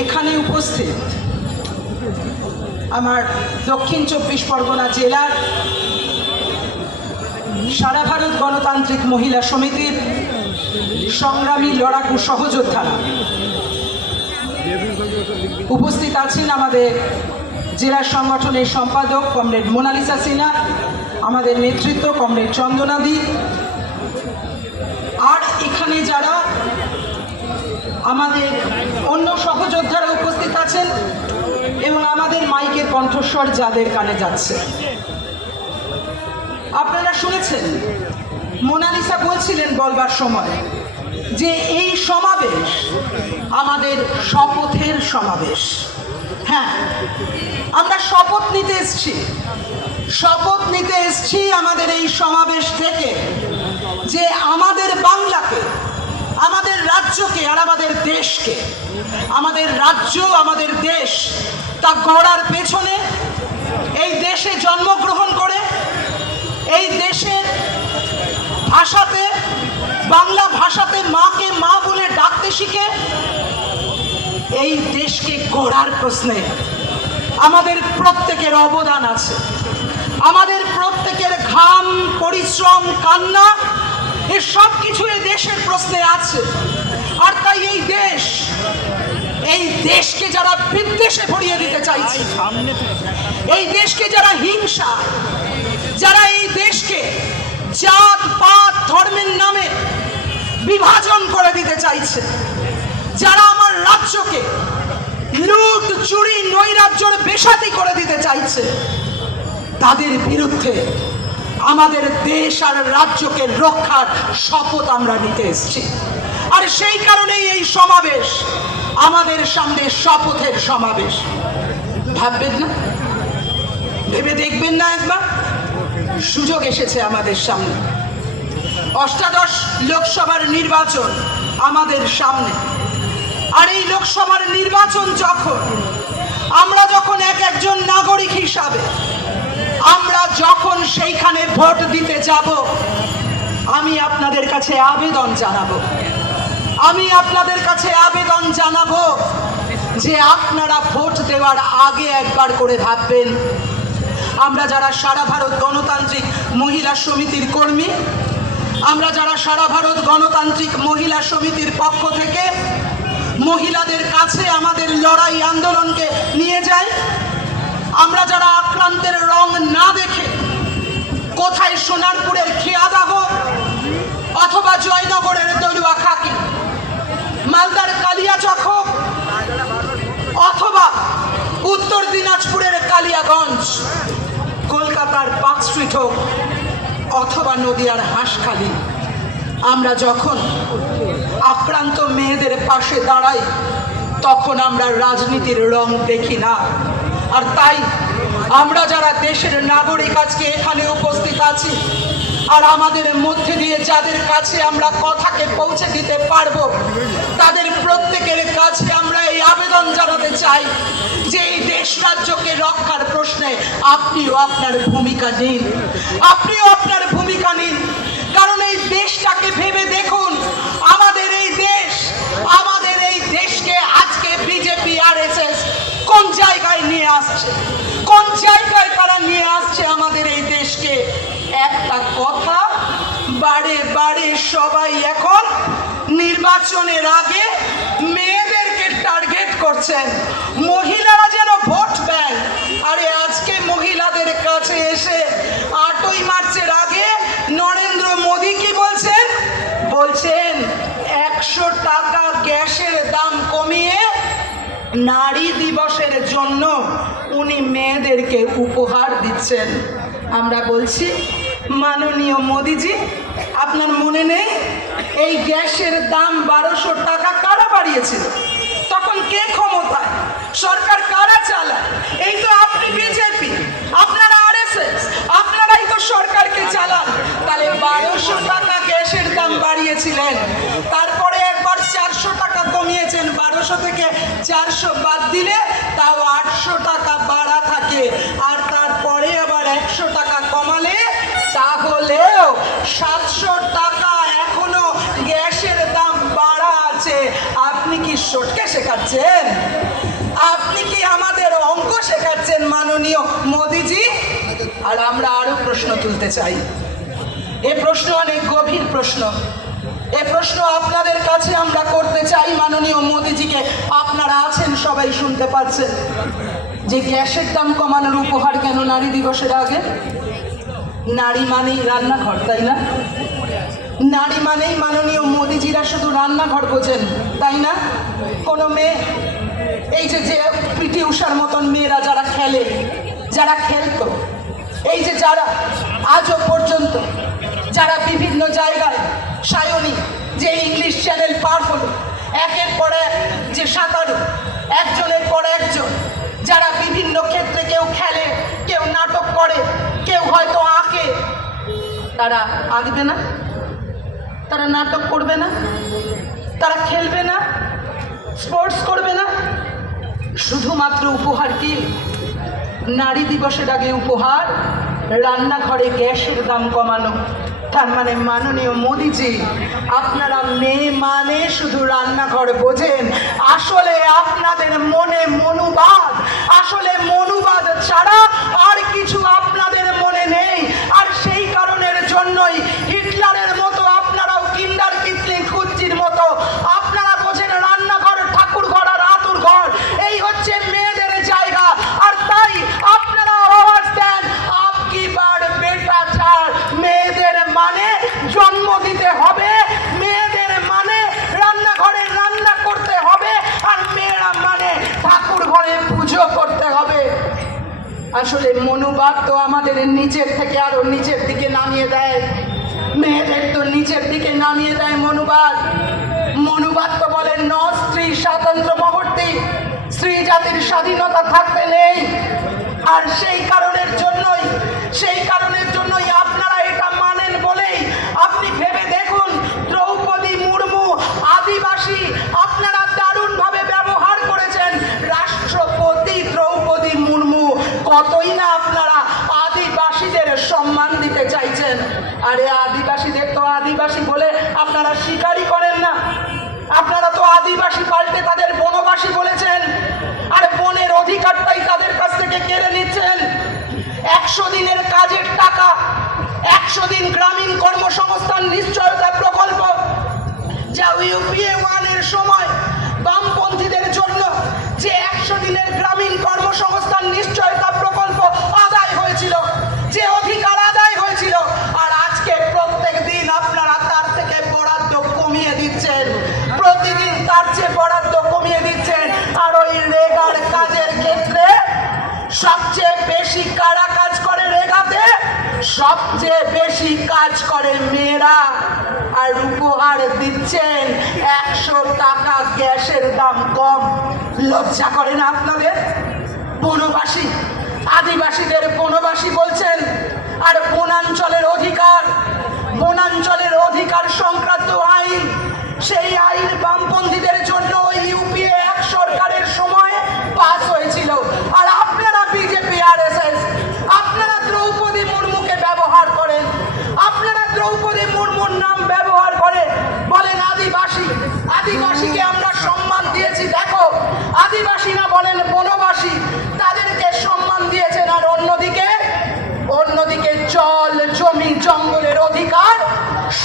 এখানে উপস্থিত আমার দক্ষিণ চব্বিশ পরগনা জেলার সারা ভারত গণতান্ত্রিক মহিলা সমিতির সংগ্রামী লড়াকু সহযোদ্ধারা উপস্থিত আছেন আমাদের জেলা সংগঠনের সম্পাদক কমরেড মোনালিসা সিনহা, আমাদের নেতৃত্ব কমরেড চন্দনাদি। আর এখানে যারা আমাদের অন্য সহযোদ্ধারা উপস্থিত আছেন এবং আমাদের মাইকের কণ্ঠস্বর যাদের কানে যাচ্ছে। আপনারা শুনেছেন, মোনালিসা বলছিলেন বলবার সময় যে এই সমাবেশ আমাদের শপথের সমাবেশ। হ্যাঁ আমরা শপথ নিতে এসছি। শপথ নিতে এসছি আমাদের এই সমাবেশ থেকে যে আমাদের বাংলাকে আমাদের রাজ্যকে আর আমাদের দেশকে। আমাদের রাজ্য, আমাদের দেশ তা গড়ার পেছনে এই দেশে জন্মগ্রহণ করে, এই দেশের ভাষাতে, বাংলা ভাষাতে মাকে মা বলে ডাকতে শিখে, এই দেশকে গড়ার প্রশ্নে আমাদের প্রত্যেকের অবদান আছে। আমাদের প্রত্যেকের ঘাম, পরিশ্রম, কান্না এ সব কিছু এই দেশের প্রশ্নে আছে। আর তাই এই দেশ, এই দেশকে যারা বিদ্বেষে ভরিয়ে দিতে চাইছে, এই দেশকে যারা হিংসা, যারা এই দেশকে জাত, পাত, ধর্মের নামে বিভাজন করে দিতে চাইছে, যারা আমার রাজ্যকে লুট, চুরি, নৈরাজ্যর বেসাতি করে দিতে চাইছে, তাদের বিরুদ্ধে আমাদের দেশ আর রাজ্যকে রক্ষার শপথ আমরা নিতে এসেছি। আর সেই কারণেই এই সমাবেশ আমাদের সামনে শপথের সমাবেশ। ভাববেন না? ভেবে দেখবেন না একবার? সুযোগ এসেছে আমাদের সামনে। অষ্টাদশ লোকসভার নির্বাচন আমাদের সামনে। আর এই লোকসভার নির্বাচন যখন, আমরা যখন এক একজন নাগরিক হিসাবে আমরা যখন সেইখানে ভোট দিতে যাব, আমি আপনাদের কাছে আবেদন জানাব। আমি আপনাদের কাছে আবেদন জানাব যে আপনারা ভোট দেওয়ার আগে একবার করে ভাববেন, আমরা যারা সারা ভারত গণতান্ত্রিক মহিলা সমিতির কর্মী, আমরা যারা সারা ভারত গণতান্ত্রিক মহিলা সমিতির পক্ষ থেকে মহিলাদের কাছে আমাদের লড়াই আন্দোলনকে নিয়ে যাই আমরা যারা আক্রান্তের রং না দেখে কোথায় সোনারপুরের খেয়াদাহ অথবা জয়নগরের দলুয়া খাকি মালদার কালিয়াচক হোক অথবা উত্তর দিনাজপুরের কালিয়াগঞ্জ, কলকাতার পার্ক স্ট্রিট হোক অথবা নদিয়ার হাঁসখালি, আমরা যখন আক্রান্ত মেয়েদের পাশে দাঁড়াই, তখন আমরা রাজনীতির রং দেখি না। আর তাই আমরা যারা দেশের নাগরিক আজকে এখানে উপস্থিত আছি, আর আমাদের মধ্যে দিয়ে যাদের কাছে আমরা কথাকে পৌঁছে দিতে পারব, তাদের প্রত্যেকের কাছে আমরা এই আবেদন জানাতে চাই যে এই দেশ রাজ্যকে রক্ষার প্রশ্নে আপনিও আপনার ভূমিকা নিন। আপনিও আপনার ভূমিকা নিন। কারণ এই দেশটাকে ভেবে দেখুন, আমাদের এই দেশ, আমাদের এই দেশকে আজকে বিজেপি আর কোন জায়গায় নিয়ে আসছে? কোন জায়গায় তারা নিয়ে আসছে আমাদের এই দেশকে? একটা কথা বাড়ে বাড়ে সবাই এখন নির্বাচনের আগে মেয়েদেরকে টার্গেট করছেন। মহিলারা যেন ভোট দেয়। আরে আজকে মহিলাদের কাছে এসে আটই নারী দিবসের জন্য উনি মেয়েদেরকে উপহার দিচ্ছেন। আমরা বলছি, মাননীয় মোদিজি, আপনার মনে নেই? এই গ্যাসের দাম বারোশো টাকা কারা বাড়িয়েছিল? তখন কে ক্ষমতায়? সরকার কারা চালায়? এই তো আপনি বিজেপি, আপনারা আরএসএস, আপনারাই তো সরকারকে চালান। তাহলে বারোশো টাকা গ্যাসের দাম বাড়িয়েছিলেন। টাকা বারোশো থেকে চারশো বাদ দিলে তাও আটশো টাকা বাড়া থাকে। আর তারপরে আবার একশো টাকা কমালে তাহলেও সাতশো টাকা এখনও গ্যাসের দাম বাড়া আছে। আপনি কি সটকে শেখাচ্ছেন? আপনি কি আমাদের অঙ্ক শেখাচ্ছেন মাননীয় মোদিজি? আর আমরা আরও প্রশ্ন তুলতে চাই। এ প্রশ্ন অনেক গভীর প্রশ্ন। প্রশ্ন আপনাদের কাছে আমরা করতে চাই। মাননীয় মোদিজিকে আপনারা আছেন, সবাই শুনতে পাচ্ছেন। যে গ্যাসের দাম কমানোর উপহার কেন নারী দিবসের আগে? নারী মানেই রান্নাঘর, তাই না? নারী মানেই মাননীয় মোদিজিরা শুধু রান্নাঘর বোঝেন তাই না? কোনো মেয়ে, এই যে যে পিটি উষার মতন মেয়েরা যারা খেলে, যারা খেলতো, এই যে যারা আজও পর্যন্ত, যারা বিভিন্ন জায়গায় সায়নী, যে ইংলিশ চ্যানেল পার হলো, একের পর এক যে সাঁতারু, একজনের পর একজন, যারা বিভিন্ন ক্ষেত্রে কেউ খেলে, কেউ নাটক করে, কেউ হয়তো আঁকে, তারা আঁকবে না, তারা নাটক করবে না, তারা খেলবে না স্পোর্টস করবে না, শুধুমাত্র উপহার কি? নারী দিবসের আগে উপহার, রান্নাঘরে গ্যাসের দাম কমানো তার মানে মাননীয় মোদিজি, আপনারা মেয়ে মানে শুধু রান্নাঘর বোঝেন। আসলে আপনাদের মনে মনুবাদ, আসলে মনুবাদ ছাড়া আর কিছু আপনাদের আসলে মনোভাব তো আমাদের নিচের থেকে আরও নিচের দিকে নামিয়ে দেয়। মেয়েদের তো নিচের দিকে নামিয়ে দেয় মনোবাদ মনুবাদ তো বলে ন স্ত্রী স্বাতন্ত্র মহর্তি স্ত্রী জাতির স্বাধীনতা থাকতে নেই। আর সেই কারণের জন্যই, সেই কারণের জন্যই আপনারা এটা মানেন বলেই আপনি ভেবে দেখুন দ্রৌপদী মুর্মু আদিবাসী আপনারা দারুণভাবে ব্যবহার করেছেন রাষ্ট্রপতি দ্রৌপদী মুর্মু কতই না আপনারা আদিবাসীদের সম্মান দিতে চাইছেন? আরে আদিবাসীদের তো আদিবাসী বলে আপনারা স্বীকারই করেন না। আপনারা তো আদিবাসী পাল্টে তাদের বনবাসী বলেছেন। আর বনের অধিকারটাই তাদের কাছ থেকে কেড়ে নিচ্ছেন। একশো দিনের কাজের টাকা, একশো দিন গ্রামীণ কর্মসংস্থান নিশ্চয়তা প্রকল্প, যা ইউপিএ ওয়ানের সময় বামপন্থীদের জন্য যে একশো দিনের গ্রামীণ কর্মসংস্থান নিশ্চয়তা প্রকল্প আদায় হয়েছিল, যে অধিকার আদায় হয়েছিল, আর আজকে প্রত্যেক দিন আপনারা তার থেকে বরাদ্দ কমিয়ে দিচ্ছেন। প্রতিদিন তার চেয়ে বরাদ্দ কমিয়ে দিচ্ছেন। আর ওই রেগার কাজের ক্ষেত্রে সবচেয়ে বেশি কারা কাজ করে রেগাতে? সবচেয়ে বেশি কাজ করে মেয়েরা। আর উপহার দিচ্ছেন। একশো টাকা গ্যাসের দাম কম। লজ্জা করে না আপনাদের? বনবাসী, আদিবাসীদের বনবাসী বলছেন, আর বনাঞ্চলের অধিকার বনাঞ্চলের অধিকার সংক্রান্ত আইন, সেই আইন বামপন্থীদের জন্য ওই ইউপিএ এক সরকারের সময় পাস হয়েছিল। আর আপনারা বিজেপি আর এস এস আপনারা দ্রৌপদী মুর্মুকে ব্যবহার করেন, আপনারা দ্রৌপদী মুর্মুর নাম ব্যবহার করে বলেন, আদিবাসী, আদিবাসীকে আমরা সম্মান দিয়েছি দেখো আদিবাসী না বলেন, বনবাসী তাদেরকে সম্মান দিয়েছেন আর অন্যদিকে অন্যদিকে জল জমি, জঙ্গলের অধিকার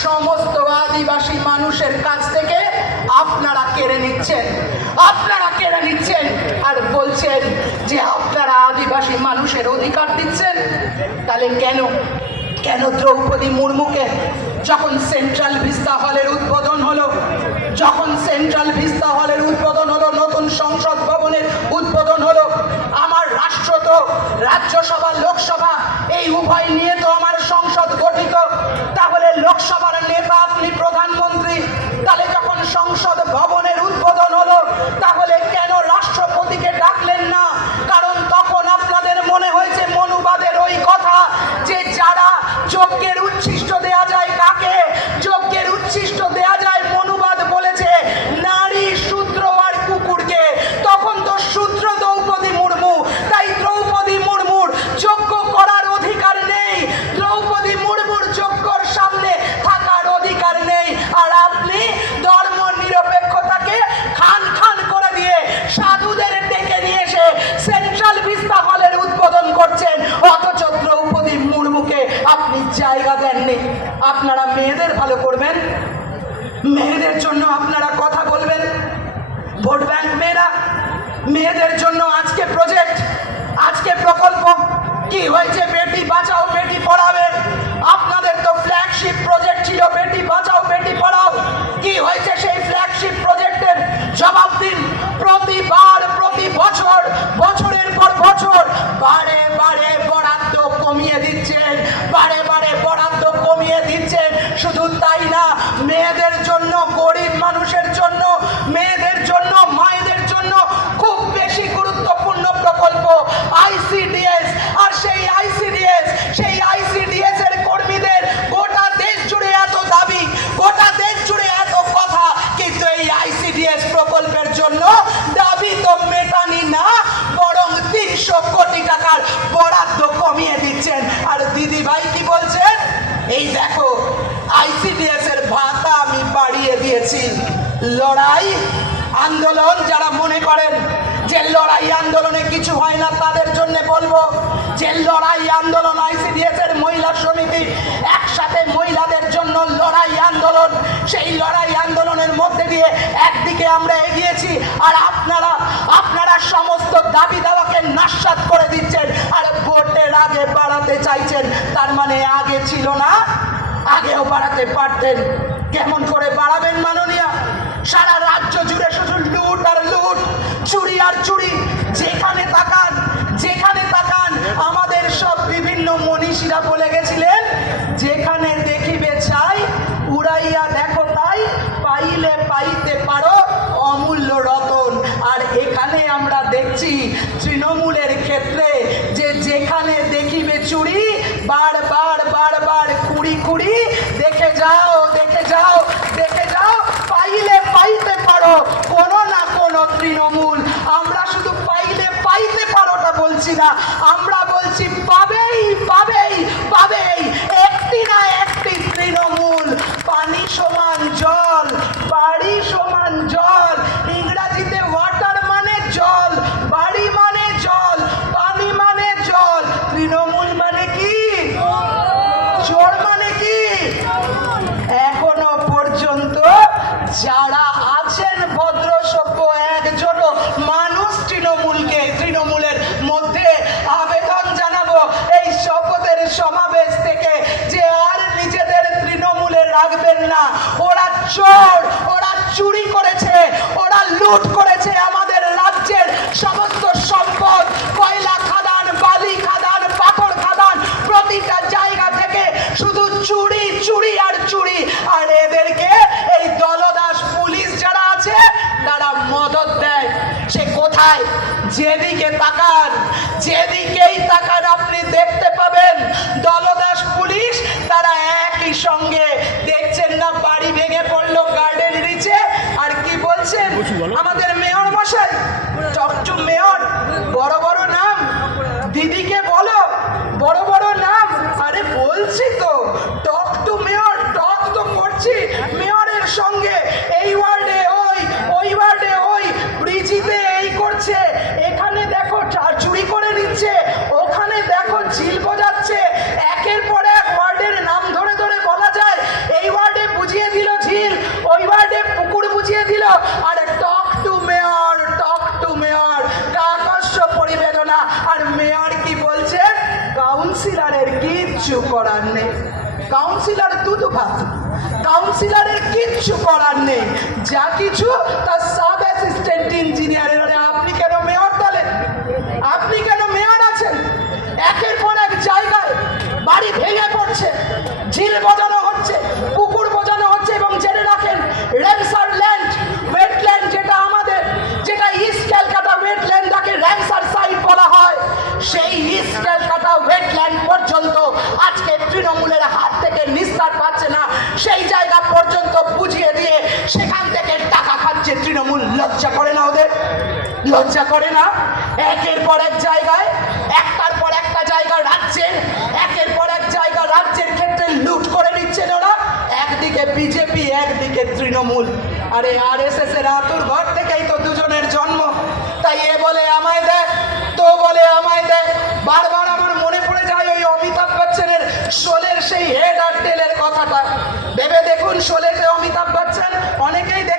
সমস্ত আদিবাসী মানুষের কাছ থেকে আপনারা কেড়ে নিচ্ছেন, আপনারা কেড়ে নিচ্ছেন আর বলছেন যে আপনারা আদিবাসী মানুষের অধিকার দিচ্ছেন। তাহলে কেন? কেন দ্রৌপদী মুর্মুকে যখন সেন্ট্রাল ভিস্তা হলের উদ্বোধন হলো, যখন সেন্ট্রাল ভিস্তা হলের উদ্বোধন হলো নতুন সংসদ ভবনের উদ্বোধন হলো আমার রাজ্যসভা লোকসভা এই উভয় নিয়ে তো আমার সংসদ গঠিত। তাহলে লোকসভার কি হয়েছে বেটি বাঁচাও, বেটি পড়াবে? আপনাদের তো ফ্ল্যাগশিপ প্রজেক্ট ছিল, বেটি বাঁচাও, বেটি পড়াও। কি হয়েছে সেই ফ্ল্যাগশিপ প্রজেক্টের জবাব দিন। প্রতিবার, প্রতি বছর, বছরের পর বছর বারে বারে বরাদ্দ কমিয়ে দিচ্ছেন, বারে বারে বরাদ্দ কমিয়ে দিচ্ছেন। শুধু তাই না, মেয়েদের লড়াই আন্দোলন, যারা মনে করেন যে লড়াই আন্দোলনে কিছু হয় না, তাদের জন্য বলব যে লড়াই আন্দোলন আইসিডিএস এর মহিলা সমিতি একসাথে মহিলাদের জন্য লড়াই আন্দোলন। সেই লড়াই আন্দোলনের মধ্যে দিয়ে একদিকে আমরা এগিয়েছি, আর আপনারা আপনারা সমস্ত দাবি দাওয়াকে নাস্বাদ করে দিচ্ছেন, আর ভোটের আগে বাড়াতে চাইছেন। তার মানে আগে ছিল না, আগেও বাড়াতে পারতেন। কেমন করে বাড়াবেন মাননীয়া? সারা রাজ্য জুড়ে শুধু লুট আর লুট, চুরি আর চুরি। যেখানে তাকান যেখানে তাকান, আমাদের সব বিভিন্ন মনীষীরা বলে গেছিলেন, যেখানে দেখিবে চাই, উড়াইয়া দেখো তাই, পাইলে পাইতে পারো অমূল্য রতন। আর এখানে আমরা দেখছি তৃণমূলের ক্ষেত্রে যে যেখানে দেখিবে চুরি, বারবার বারবার কুড়ি কুড়ি দেখে যাও দেখে যাও দেখে যাও পাইলে পাইতে পারো, কোনো না কোনো তৃণমূল। আমরা শুধু পাইলে পাইতে পারোটা বলছি না, আমরা বলছি পাবেই পাবেই পাবেই। একটি না কোথায়? যেদিকে তাকান যেদিকেই তাকান আপনি দেখতে পাবেন দলদাস পুলিশ তারা একই সঙ্গে দেখছেন না বাড়ি ভেঙে পড়ল গার্ডেন নিচে আর কি বলছেন আমাদের মেয়র মশাই চকচু মেয়র বড় বড় নাম দিদিকে বলো বড় বড় নাম আরে বলছি তো টক টু মেয়র টক তো করছি মেয়রের সঙ্গে এই ওয়ার্ডে ওই ওই ওয়ার্ডে ওই ব্রিজিতে এই করছে এখানে দেখো চা- চুরি করে নিচ্ছে ওখানে দেখো ঝিল বোঝাচ্ছে একের পর এক ওয়ার্ডের নাম ধরে ধরে বলা যায় এই ওয়ার্ডে বুঝিয়ে দিল ঝিল ওই ওয়ার্ডে পুকুর বুঝিয়ে দিল, আর talk to mayor talk to mayor কাকস্য পরিবেদনা। আর মেয়র কি বলছে? কাউন্সিলরের কিচ্ছু করার নেই। কাউন্সিলর দুধু ভাত কাউন্সিলরের কিচ্ছু করার নেই। যা কিছু তার সাব অ্যাসিস্ট্যান্ট ইঞ্জিনিয়ারের লজ্জা করে না? একের পর এক জায়গায়, একটার পর একটা জায়গা রাজ্যের একের পর এক জায়গা রাজ্যের ক্ষেত্রে লুট করে নিচ্ছেন ওরা। একদিকে বিজেপি, একদিকে তৃণমূল। আরে আর এস এস এর আতুর ঘর থেকেই তো দুজনের জন্ম। তাই এ বলে আমায় দেয় তো বলে আমায় দেয় বারবার আমার মনে পড়ে যায় ওই অমিতাভ বচ্চনের শোলের সেই হেড আর টেলের কথাটা। ভেবে দেখুন শোলেতে অমিতাভ বচ্চন, অনেকেই শোলে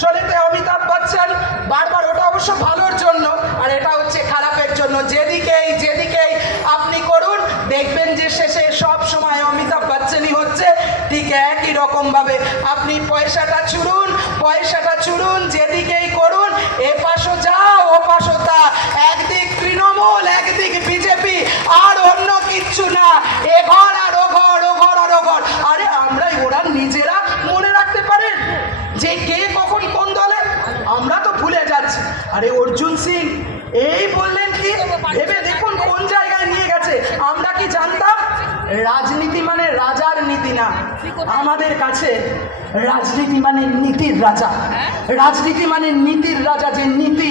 শোলেতে অমিতাভ বচ্চন। বারবার ওটা অবশ্য ভালোর জন্য, আর এটা হচ্ছে খারাপের জন্য। যেদিকেই যেদিকেই আপনি করুন, দেখবেন যে শেষে সব সময় অমিতাভ বচ্চনই হচ্ছে। ঠিক একই রকমভাবে আপনি পয়সাটা চুরুন পয়সাটা চুরুন যেদিকেই করুন এ পাশও যা ও পাশও তা একদিক তৃণমূল একদিক বিজেপি আর অন্য কিচ্ছু না এ ঘর আর ও ঘর ও ঘর আর ও ঘর আরে আমরাই ওরা নিজেরা মনে রাখতে পারেন যে কে কখন কোন দলে আমরা তো ভুলে যাচ্ছি আরে অর্জুন সিং এই বললেন কি ভেবে দেখুন কোন জায়গায় নিয়ে গেছে আমরা কি জানতাম রাজনীতি মানে রাজার নীতি না আমাদের কাছে রাজনীতি মানে নীতির রাজা। রাজনীতি মানে নীতির রাজা যে নীতি,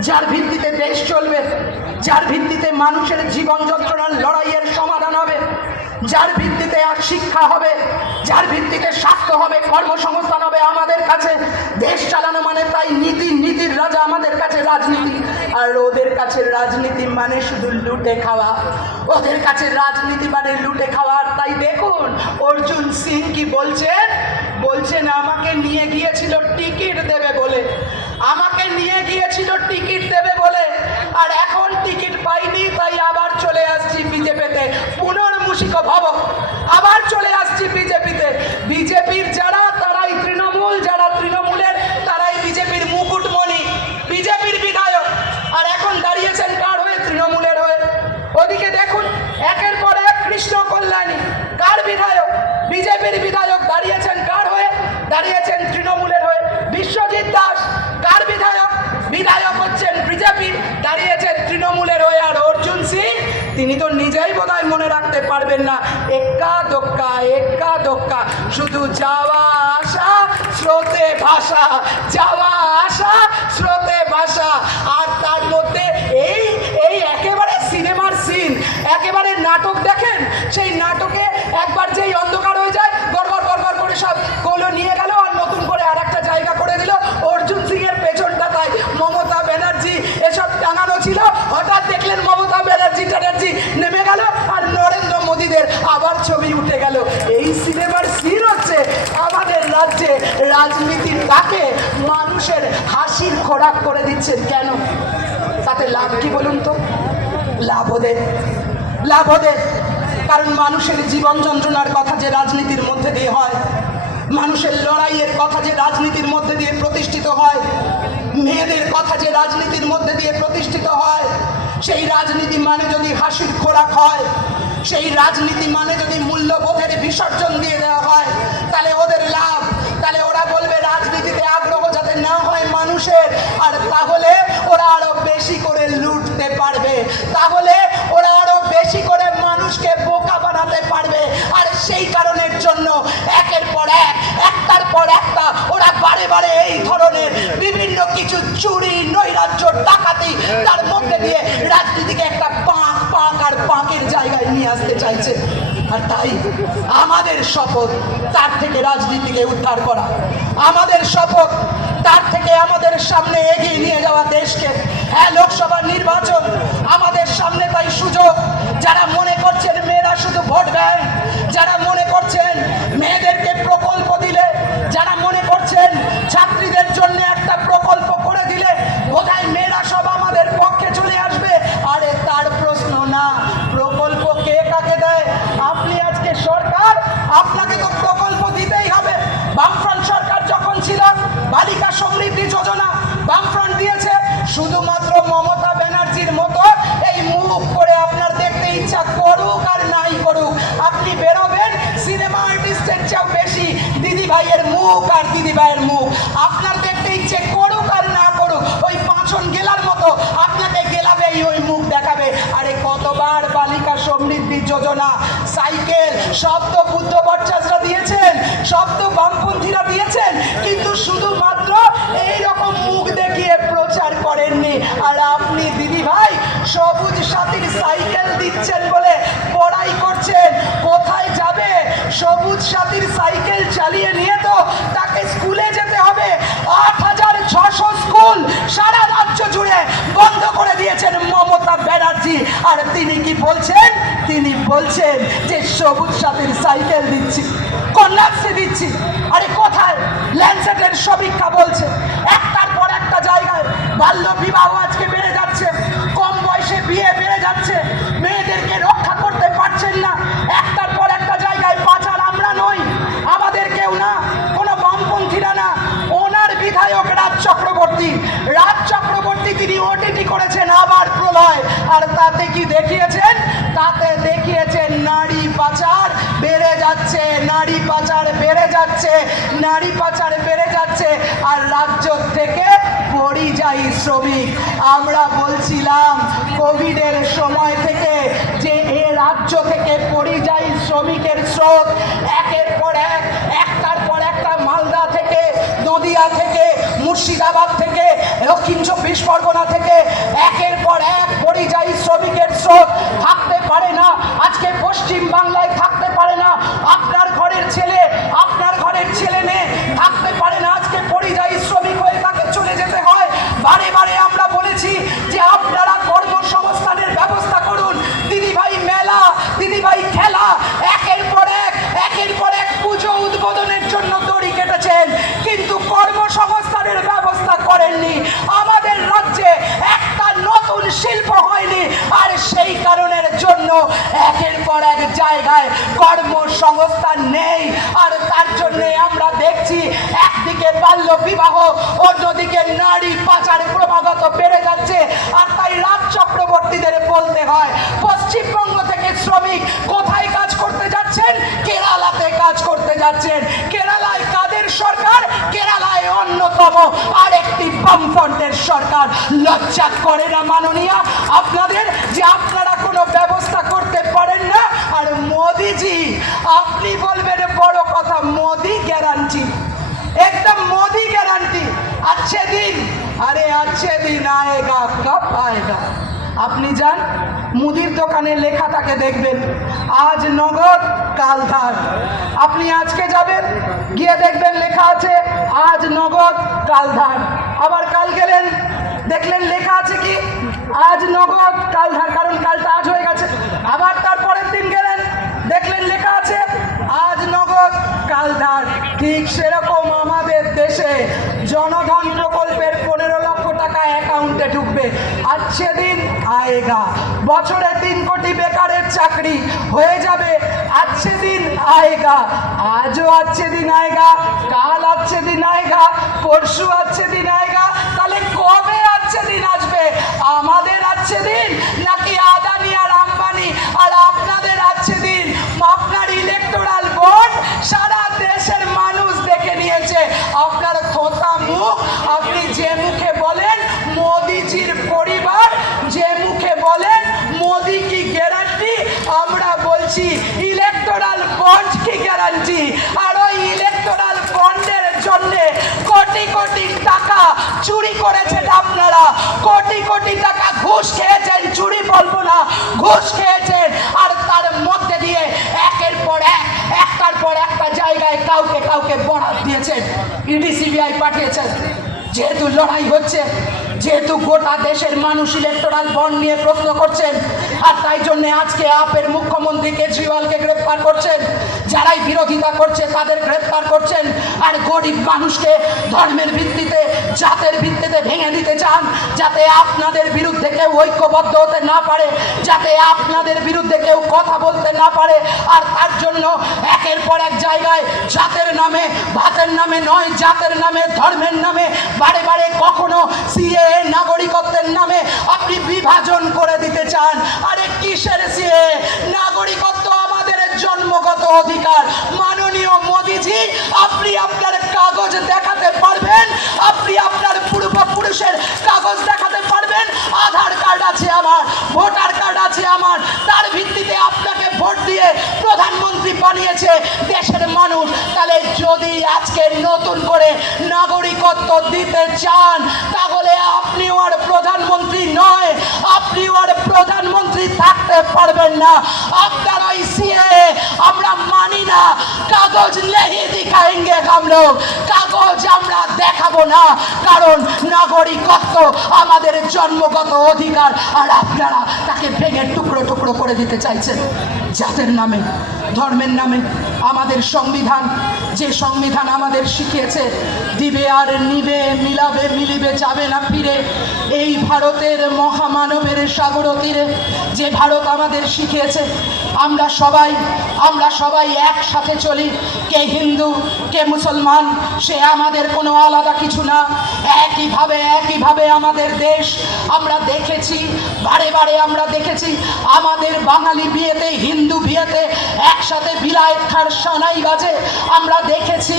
যার ভিত্তিতে দেশ চলবে, যার ভিত্তিতে মানুষের জীবন যন্ত্রণার লড়াইয়ের সমাধান হবে। যার ভিত্তিতে আর শিক্ষা হবে, যার ভিত্তিতে স্বাস্থ্য হবে, কর্মসংস্থান হবে আমাদের কাছে, দেশ চালানো মানে তাই নীতি, নীতির রাজা আমাদের কাছে রাজনীতি। আর ওদের কাছে রাজনীতি মানে শুধু লুটে খাওয়া। ওদের কাছে রাজনীতি মানে লুটে খাওয়া। আর তাই দেখুন, অর্জুন সিং কি বলছেন বলছেন আমাকে নিয়ে গিয়েছিল টিকিট দেবে বলে। আমাকে নিয়ে গিয়েছিল টিকিট দেবে বলে। আর এখন পুনর্মুষিক ভব আবার চলে আসছি বিজেপিতে। বিজেপির যারা, তারাই তৃণমূল, যারা তৃণমূলের, তারাই বিজেপির মুকুটমণি, বিজেপির বিধায়ক। আর এখন দাঁড়িয়েছেন কার হয়ে? তৃণমূলের হয়ে। ওদিকে দেখুন, একের পর এক কৃষ্ণ কল্যাণী। কার বিধায়ক? বিজেপির বিধায়ক দাঁড়িয়েছেন কার হয়ে? দাঁড়িয়েছেন তৃণমূলের হয়ে। বিশ্বজিৎ দাস, কার বিধায়ক? বিধায়ক হচ্ছেন বিজেপি। দাঁড়িয়েছেন তৃণমূলের হয়ে। আর অর্জুন সিং, তিনি তো নিজেই শুধু যাওয়া আসা, স্রোতে ভাষা যাওয়া আসা, স্রোতে ভাষা আর তার মধ্যে এই এই একেবারে সিনেমার সিন একেবারে নাটক দেখেন, সেই নাটকে একবার ওদের লাভ ওদের কারণ মানুষের জীবন যন্ত্রণার কথা যে রাজনীতির মধ্যে দিয়ে হয়, মানুষের লড়াইয়ের কথা যে রাজনীতির মধ্যে দিয়ে প্রতিষ্ঠিত হয়, মেয়েদের কথা যে রাজনীতির মধ্যে দিয়ে প্রতিষ্ঠিত হয়, সেই রাজনীতি মানে যদি হাসির খোরাক হয়, সেই রাজনীতি মানে যদি মূল্যবোধের বিসর্জন দিয়ে দেওয়া হয়, তাহলে ওদের লাভ, তাহলে ওরা বলবে রাজনীতিতে আগ্রহ যাতে না হয় মানুষের, আর তাহলে ওরা আরও বেশি করে লুটতে পারবে, তাহলে সেই কারণের জন্য একের পর এক, একটার পর একটা ওরা বারে বারে এই ধরনের বিভিন্ন কিছু চুরি, নৈরাজ্য, ডাকাতি তার মধ্যে দিয়ে রাজনীতিকে একটা পাঁক পাঁক আর পাঁকের জায়গায় নিয়ে আসতে চাইছে। আর তাই আমাদের শপথ তার থেকে রাজনীতিকে উদ্ধার করা। আমাদের শপথ তার থেকে আমাদের সামনে এগিয়ে নিয়ে যাওয়া দেশকে। হ্যাঁ লোকসভা নির্বাচন আমাদের সামনে তাই সুযোগ। যারা মনে করছেন মেয়েরা শুধু ভোট ব্যাংক যারা মনে মুখ আর দিদি ভাইয়ের মুখ। আপনার দেখতে ইচ্ছে করুক আর না করুক, ওই পাঁচন গেলার মতো আপনাকে গেলাবেই, ওই মুখ দেখাবে। আরে কতবার বালিকা সমৃদ্ধি যোজনা, সাইকেল, সব তো বুদ্ধ বটচাষরা দিয়েছেন, সব তো বামপন্থীরা দিয়েছেন, কিন্তু শুধুমাত্র এই রকম মুখ দেখিয়ে প্রচার করেননি। আর আপনি দিদি ভাই, সবুজ সাথীর সাইকেল দিচ্ছেন বলে পড়াই করছেন। সবুজ সাথীর সাইকেল চালিয়ে নিয়ে তো তাকে স্কুলে যেতে হবে। আট হাজার ছশো স্কুল সারা রাজ্য জুড়ে বন্ধ করে দিয়েছেন মমতা ব্যানার্জি। আর তিনি কি বলছেন? তিনি বলছেন যে সবুজ সাথীর সাইকেল দিচ্ছি কন্যাশ্রী দিচ্ছি। আরে কোথায়? ল্যান্ডসেটের সমীক্ষা বলছে। একটার পর একটা জায়গায় বাল্য বিবাহ আজকে বেড়ে যাচ্ছে, কম বয়সে বিয়ে বেড়ে যাচ্ছে। চক্রবর্তী তিনি ওটিটি করেছেন, আবার প্রলয়। আর তাতে কি দেখিয়েছেন? তাতে দেখিয়েছেন নারী পাচার বেড়ে যাচ্ছে, নারী পাচার বেড়ে যাচ্ছে, নারী পাচার বেড়ে যাচ্ছে, আর রাজ্য থেকে পরিযায়ী শ্রমিক। আমরা বলছিলাম, কোভিডের সময় থেকে যে এ রাজ্য থেকে পরিযায়ী শ্রমিকের স্রোত, একের পর এক, একটার পর একটা মালদা থেকে, নদিয়া থেকে, মুর্শিদাবাদ থেকে দক্ষিণ চব্বিশ পরগনা থেকে একের পর এক পরিযায়ী শ্রমিকের স্রোত থাকতে পারে না। আজকে পশ্চিম বাংলায় থাকতে পারে না। আপনার ঘরের ছেলে, আপনার ঘরের ছেলে মেয়ে থাকতে পারে না। আজকে পরিযায়ী শ্রমিক হয়ে তাকে চলে যেতে হয়। বারে বারে আমরা বলেছি যে আপনারা কর্মসংস্থানের ব্যবস্থা করুন। দিদিভাই মেলা, দিদিভাই খেলা এক একের পর এক পুজো উদ্বোধনের জন্য দড়ি কেটেছেন কিন্তু কর্মসংস্থানের ব্যবস্থা করেননি আমাদের রাজ্যে একটা নতুন শিল্প হয়নি আর সেই কারণের জন্য একের পর এক জায়গায় কর্মসংস্থান নেই। আর তার জন্য আমরা দেখছি একদিকে বাল্য বিবাহ, অন্যদিকে নারী পাচার ক্রমাগত বেড়ে যাচ্ছে। আর তাই রাজ চক্রবর্তীদের বলতে হয়, পশ্চিমবঙ্গ থেকে শ্রমিক কোথায় কাজ করতে যাচ্ছেন? কেরালাতে কাজ করতে যাচ্ছেন। কেরালায় কাদের সরকার? কেরালায় অন্যতম আরেকটি বামফ্রন্টের সরকার। লজ্জা করে না মাননীয়া, আপনাদের যে আপনারা কোনো ব্যবস্থা করতে পারেন না আর মোদিজি আপনি বলবেন বড় কথা, মোদি গ্যারান্টি একদম মোদি গ্যারান্টি আছে দিন আরে আছে দিন আয়েগা কব আয়েগা আপনি যান, মুদির দোকানে লেখা থাকে দেখবেন। আজ নগদ, কাল ধার। আপনি আজকে যাবেন, গিয়ে দেখবেন লেখা আছে, আজ নগদ, কাল ধার। আবার কাল গেলেন, দেখলেন লেখা আছে কি? আজ নগদ, কাল ধার। কারণ কালটা আজ হয়ে ধার ঠিক সেরকম আমাদের দেশে জনধন প্রকল্পের পনেরো লক্ষ টাকা অ্যাকাউন্টে ঢুকবে। আজ সেদিন আয়েগা, বছরে তিন কোটি বেকারের চাকরি হয়ে যাবে। আজ সেদিন আয়েগা, আজও আছে দিন আয়েগা, কাল আছে দিন আয়েগা, পরশু আছে দিন আয়েগা, তাহলে কবে আছে দিন আসবে? আমাদের আছে দিন ঘুষ খেয়েছেন আর তার মধ্যে দিয়ে একের পর এক, একটার পর একটা জায়গায় কাউকে কাউকে বরাদ দিয়েছেন। ইডি সিবিআই পাঠিয়েছেন। যেহেতু লড়াই হচ্ছে, যেহেতু গোটা দেশের মানুষ ইলেকটোরাল বন্ড নিয়ে প্রশ্ন করছেন, আর তাই জন্য আজকে আপের মুখ্যমন্ত্রী কেজরিওয়ালকে গ্রেপ্তার করছেন। যারাই বিরোধিতা করছে, তাদের গ্রেপ্তার করছেন। আর গরিব মানুষকে ধর্মের ভিত্তিতে, জাতের ভিত্তিতে ভেঙে দিতে চান, যাতে আপনাদের বিরুদ্ধে কেউ ঐক্যবদ্ধ হতে না পারে, যাতে আপনাদের বিরুদ্ধে কেউ কথা বলতে না পারে। আর তার জন্য একের পর এক জায়গায় জাতের নামে, ভাতের নামে নয়, জাতের নামে, ধর্মের নামে, বারে বারে কখনো সিএ নাগরিকত্বের নামে আপনি বিভাজন করে দিতে চান। আরে কিসের সিএ নাগরিকত্ব জন্মগত অধিকার। মাননীয় মোদিজি, আপনি আপনার কাগজ দেখাতে পারবেন? আপনি আপনার পূর্বপুরুষের কাগজ দেখাতে পারবেন? আধার কার্ড আছে আমার, ভোটার কার্ড আছে আমার। তার ভিত্তিতে আপনাকে ভোট দিয়ে প্রধানমন্ত্রী বানিয়েছে দেশের মানুষ। তাহলে যদি আজকে নতুন করে নাগরিকত্ব দিতে চান, তাহলে আপনিও আর প্রধানমন্ত্রী নয়, আপনিও আর প্রধানমন্ত্রী থাকতে পারবেন না। আপনার ওই দিয়ে আমরা মানি না। কাগজ নেহি হাম লোক কাগজ আমরা দেখাবো না, কারণ নাগরিকত্ব আমাদের জন্মগত অধিকার, আর আপনারা তাকে ভেঙে টুকরো টুকরো করে দিতে চাইছেন। জাতের নামে, ধর্মের নামে, আমাদের সংবিধান, যে সংবিধান আমাদের শিখিয়েছে, দিবে আর নিবে, মিলাবে, মিলিবে, যাবে না ফিরে, এই ভারতের মহামানবের সাগর তীরে যে ভারত আমাদের শিখিয়েছে আমরা সবাই আমরা সবাই একসাথে চলি। কে হিন্দু, কে মুসলমান, সে আমাদের কোনো আলাদা কিছু না। একইভাবে একইভাবে আমাদের দেশ। আমরা দেখেছি, বারে বারে আমরা দেখেছি, আমাদের বাঙালি বিয়েতে, হিন্দু বিয়েতে একসাথে বিলায়ত খার সানাই বাজে। আমরা দেখেছি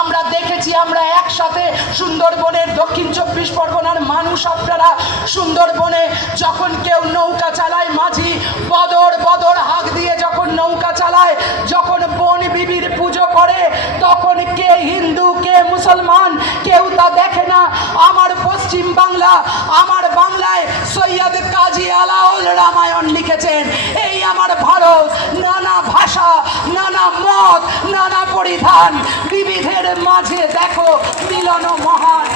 আমরা দেখেছি, আমরা একসাথে সুন্দরবনের দক্ষিণ চব্বিশ পরগনার মানুষ আপনারা সুন্দরবনে যখন কেউ নৌকা চালায় মাঝি বদর বদর হাঁক দিয়ে যখন নৌকা চালায়, যখন বন বিবির পুজো করে, তখন কে হিন্দু, কে মুসলমান, কেউ তা দেখে না। আমার পশ্চিম বাংলা, আমার বাংলায় সৈয়দ কাজী আলাউল রামায়ণ লিখেছেন, এই আমার ভারত, নানা ভাষা, নানা মত, নানা পরিধান, বিবিধের মাঝে দেখো মিলন মহান।